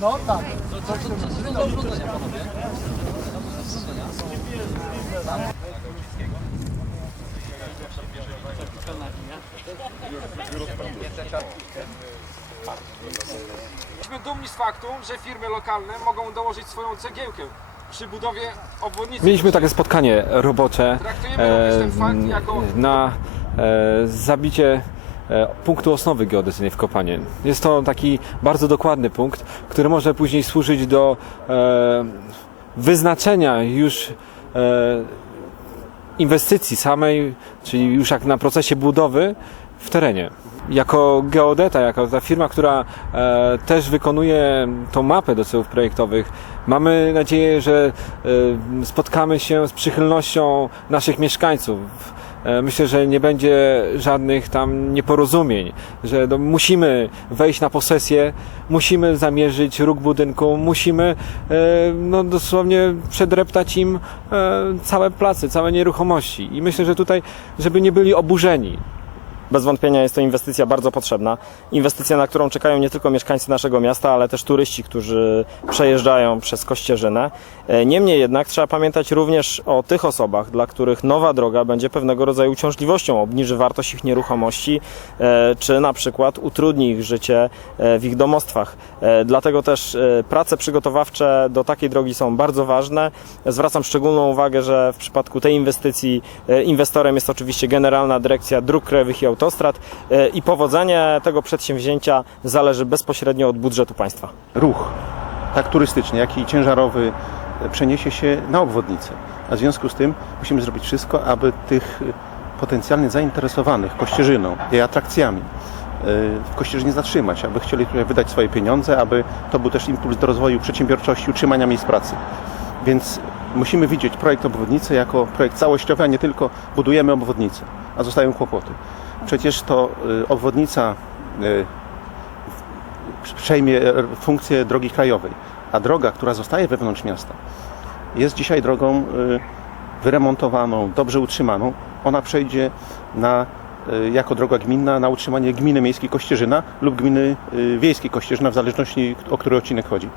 No tak. Jesteśmy dumni z faktu, że firmy lokalne mogą dołożyć swoją cegiełkę przy budowie obwodnicy. Mieliśmy takie spotkanie robocze Traktujemy również ten fakt m, jako na e, zabicie e, punktu osnowy geodezyjnej w Kopanie. Jest to taki bardzo dokładny punkt, który może później służyć do e, wyznaczenia już e, inwestycji samej, czyli już jak na procesie budowy w terenie. Jako geodeta, jako ta firma, która e, też wykonuje tą mapę do celów projektowych, mamy nadzieję, że e, spotkamy się z przychylnością naszych mieszkańców. E, Myślę, że nie będzie żadnych tam nieporozumień, że no, musimy wejść na posesję, musimy zamierzyć róg budynku, musimy e, no, dosłownie przedreptać im e, całe place, całe nieruchomości. I myślę, że tutaj, żeby nie byli oburzeni, Bez wątpienia jest to inwestycja bardzo potrzebna. Inwestycja, na którą czekają nie tylko mieszkańcy naszego miasta, ale też turyści, którzy przejeżdżają przez Kościerzynę. E, Niemniej jednak trzeba pamiętać również o tych osobach, dla których nowa droga będzie pewnego rodzaju uciążliwością, obniży wartość ich nieruchomości, e, czy na przykład utrudni ich życie e, w ich domostwach. Dlatego też prace przygotowawcze do takiej drogi są bardzo ważne. Zwracam szczególną uwagę, że w przypadku tej inwestycji inwestorem jest oczywiście Generalna Dyrekcja Dróg Krajowych i Autostrad e, i powodzenie tego przedsięwzięcia zależy bezpośrednio od budżetu państwa. ruch, tak turystyczny, jak i ciężarowy, e, przeniesie się na obwodnicę. A w związku z tym musimy zrobić wszystko, aby tych e, potencjalnie zainteresowanych Kościerzyną, jej atrakcjami w Kościerzynie zatrzymać, aby chcieli tutaj wydać swoje pieniądze, aby to był też impuls do rozwoju przedsiębiorczości, utrzymania miejsc pracy. Więc musimy widzieć projekt obwodnicy jako projekt całościowy, a nie tylko budujemy obwodnicę, a zostają kłopoty. Przecież to e, obwodnica e, przejmie e, funkcję drogi krajowej, a droga, która zostaje wewnątrz miasta, jest dzisiaj drogą y, wyremontowaną, dobrze utrzymaną. Ona przejdzie na, y, jako droga gminna na utrzymanie gminy miejskiej Kościerzyna lub gminy y, wiejskiej Kościerzyna, w zależności o który odcinek chodzi.